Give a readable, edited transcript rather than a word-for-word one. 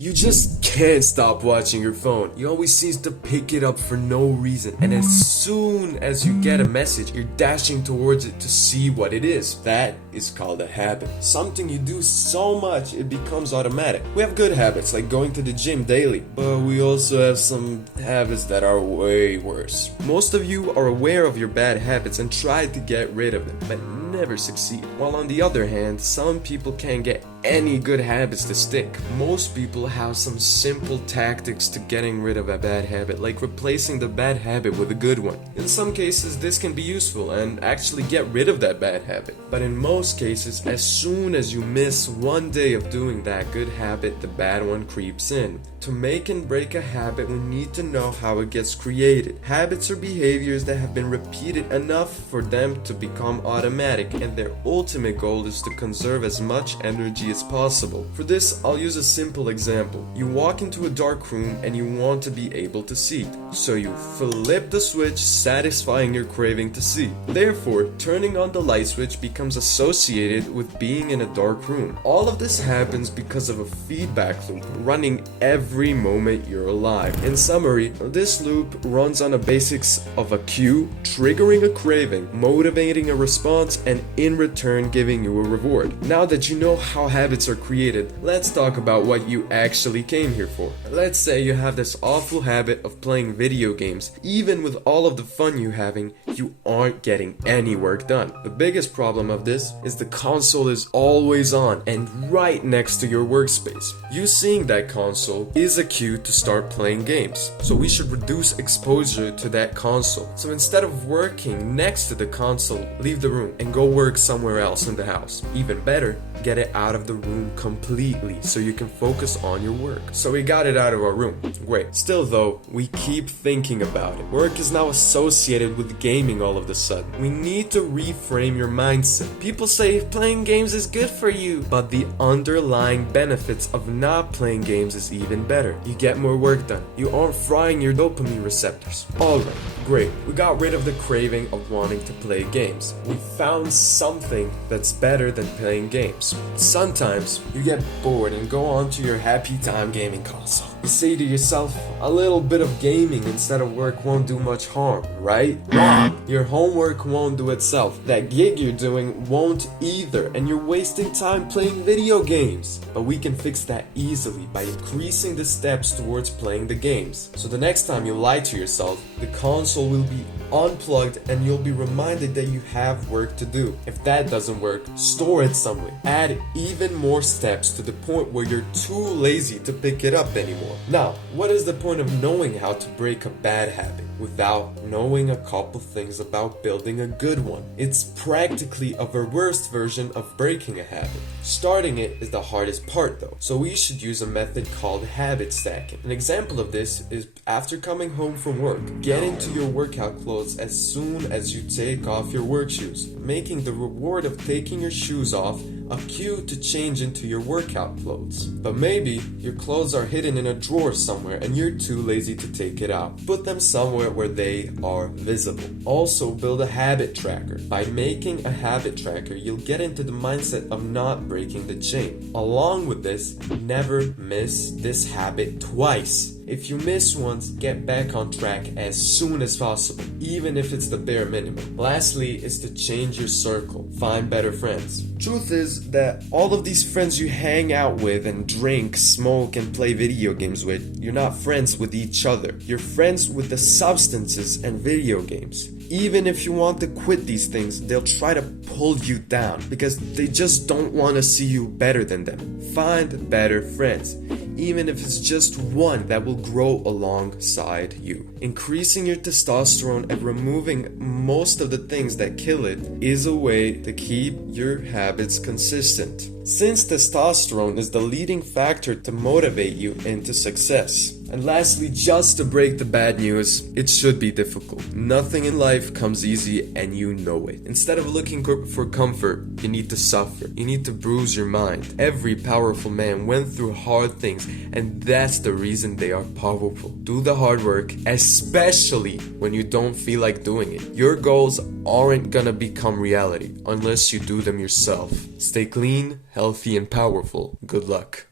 You just can't stop watching your phone. You always seem to pick it up for no reason, and as soon as you get a message, you're dashing towards it to see what it is. That is called a habit. Something you do so much it becomes automatic. We have good habits like going to the gym daily, but we also have some habits that are way worse. Most of you are aware of your bad habits and try to get rid of them, but never succeed. While on the other hand, some people can't get any good habits to stick. Most people have some simple tactics to getting rid of a bad habit, like replacing the bad habit with a good one. In some cases, this can be useful and actually get rid of that bad habit. But in most cases, as soon as you miss one day of doing that good habit, the bad one creeps in. To make and break a habit, we need to know how it gets created. Habits are behaviors that have been repeated enough for them to become automatic, and their ultimate goal is to conserve as much energy as possible. For this, I'll use a simple example. You walk into a dark room and you want to be able to see. So you flip the switch, satisfying your craving to see. Therefore, turning on the light switch becomes associated with being in a dark room. All of this happens because of a feedback loop running every moment you're alive. In summary, this loop runs on the basics of a cue, triggering a craving, motivating a response, and in return giving you a reward. Now that you know how habits are created, let's talk about what you actually came here for. Let's say you have this awful habit of playing video games. Even with all of the fun you're having, you aren't getting any work done. The biggest problem of this is the console is always on and right next to your workspace. You seeing that console is a cue to start playing games. So we should reduce exposure to that console. So instead of working next to the console, leave the room and go work somewhere else in the house. Even better, get it out of the room completely so you can focus on your work. So we got it out of our room. Great. Still though, we keep thinking about it. Work is now associated with gaming all of a sudden. We need to reframe your mindset. People say playing games is good for you, but the underlying benefits of not playing games is even better. You get more work done. You aren't frying your dopamine receptors. Alright, great. We got rid of the craving of wanting to play games. We found something that's better than playing games. Sometimes you get bored and go onto your happy time gaming console. You say to yourself, a little bit of gaming instead of work won't do much harm, right? Wrong! Your homework won't do itself. That gig you're doing won't either, and you're wasting time playing video games. But we can fix that easily by increasing the steps towards playing the games. So the next time you lie to yourself, the console will be unplugged and you'll be reminded that you have work to do. If that doesn't work, store it somewhere. Add even more steps to the point where you're too lazy to pick it up anymore. Now, what is the point of knowing how to break a bad habit without knowing a couple things about building a good one? It's practically a reversed version of breaking a habit. Starting it is the hardest part though, so we should use a method called habit stacking. An example of this is after coming home from work, get into your workout clothes as soon as you take off your work shoes, making the reward of taking your shoes off a cue to change into your workout clothes. But maybe your clothes are hidden in a drawer somewhere and you're too lazy to take it out. Put them somewhere where they are visible. Also, build a habit tracker. By making a habit tracker, you'll get into the mindset of not breaking the chain. Along with this, never miss this habit twice. If you miss once, get back on track as soon as possible, even if it's the bare minimum. Lastly is to change your circle. Find better friends. Truth is that all of these friends you hang out with and drink, smoke, and play video games with, you're not friends with each other. You're friends with the substances and video games. Even if you want to quit these things, they'll try to pull you down because they just don't want to see you better than them. Find better friends, even if it's just one that will grow alongside you. Increasing your testosterone and removing most of the things that kill it is a way to keep your habits consistent. Since testosterone is the leading factor to motivate you into success. And lastly, just to break the bad news, it should be difficult. Nothing in life comes easy and you know it. Instead of looking for comfort, you need to suffer. You need to bruise your mind. Every powerful man went through hard things, and that's the reason they are powerful. Do the hard work, especially when you don't feel like doing it. Your goals aren't gonna become reality unless you do them yourself. Stay clean, healthy, and powerful. Good luck.